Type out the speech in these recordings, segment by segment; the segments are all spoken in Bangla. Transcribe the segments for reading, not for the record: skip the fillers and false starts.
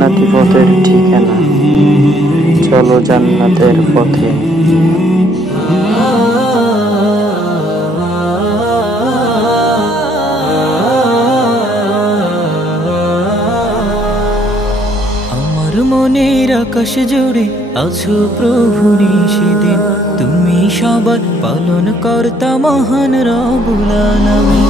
জান্নাতি পথের ঠিকানা, চলো জান্নাতের পথে। আমার মনের আকাশ জুড়ে আছো প্রভু নিষেদিন, তুমি সবার পালন কর্তা মহান রব্বুল আলামিন।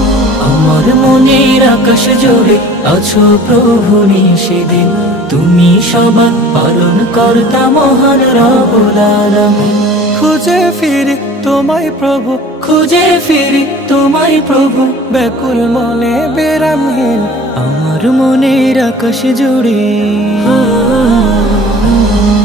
আমার মনের আকাশ জুড়ে আছো প্রভু নিষেদিন, তুমি সবার পালন কর্তা মহান রব্বুল আলামিন। খুঁজে ফিরি তোমায় প্রভু, খুঁজে ফিরি তোমায় প্রভু, ব্যাকুল মনে বিরামহীন আমার মনের আকাশ জুড়ে।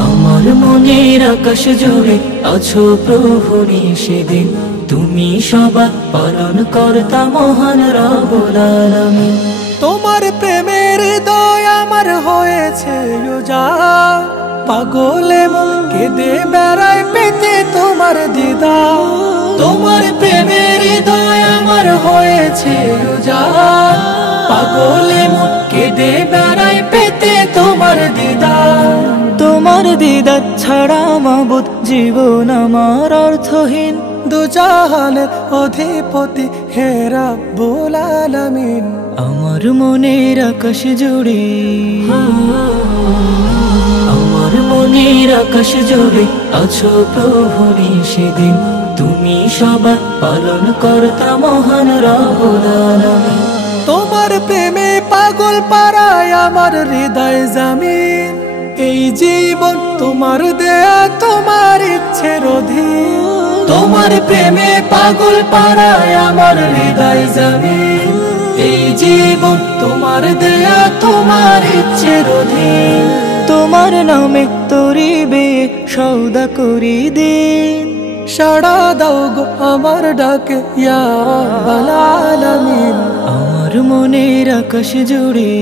আমার মনের আকাশ জুড়ে আছো প্রভু নিষেদিন, তুমি সবার পালন কর্তা মহান রব্বুল আলামিন। তোমার প্রেমের হৃদয় আমার হয়েছে উজাড়, পাগলে মন কেঁদে বেড়ায় পেতে তোমার দিদার। তোমার প্রেমের হৃদয় আমার হয়েছে উজাড়, পাগলে মন কেঁদে বেড়ায় পেতে তোমার দিদার। তোমার দিদার ছাড়া মাবুদ জীবন আমার অর্থহীন, দুজাহানের অধিপতি হে রব্বুল আলামিন। আমার মনের আকাশ জুড়ে, আমার মনের আকাশ জুড়ে আছো প্রভু নিষেদিন, তুমি সবার পালন কর্তা মহান রব্বুল আলামিন। তোমার প্রেমে পাগল পারায় আমার হৃদয় জামিন, এই জীবন তোমার দেয়া তোমার ইচ্ছের অধীন। তোমার প্রেমে পাগল পারায় আমার হৃদয় জামিন, এই জীবন তোমার দেয়া তোমার ইচ্ছের অধীন। তোমার নামে তরিবে সওদা করি দিন, সাড়া দাও গো আমার ডাকে ইয়া রাব্বাল আলামিন। আমার মনের আকাশ জুড়ে,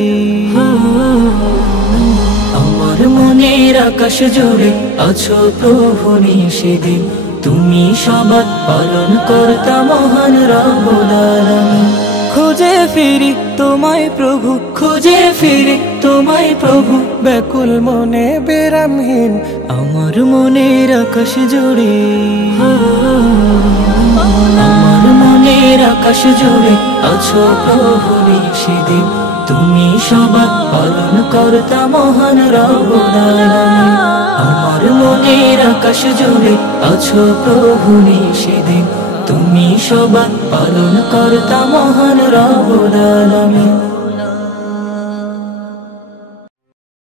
আমার মনের আকাশ জুড়ে আছো প্রভু নিষেদিন, তুমি সবার পালন কর্তা মহান রব্বুল আলামিন। খুঁজে ফিরি তোমায় প্রভু, খুঁজে ফিরি তোমায় প্রভু, ব্যাকুল মনে বিরামহীন আমার মনের আকাশ জুড়ে। আমার মনের আকাশ জুড়ে আছো প্রভু নিষেদিন, তুমি সবার পালন কর্তা মহান রব্বুল আলামিন। আমার মনের আকাশ জুড়ে আছো প্রভু নিষেদিন, তুমি সবার পালন কর্তা মহান রব্বুল আলামিন।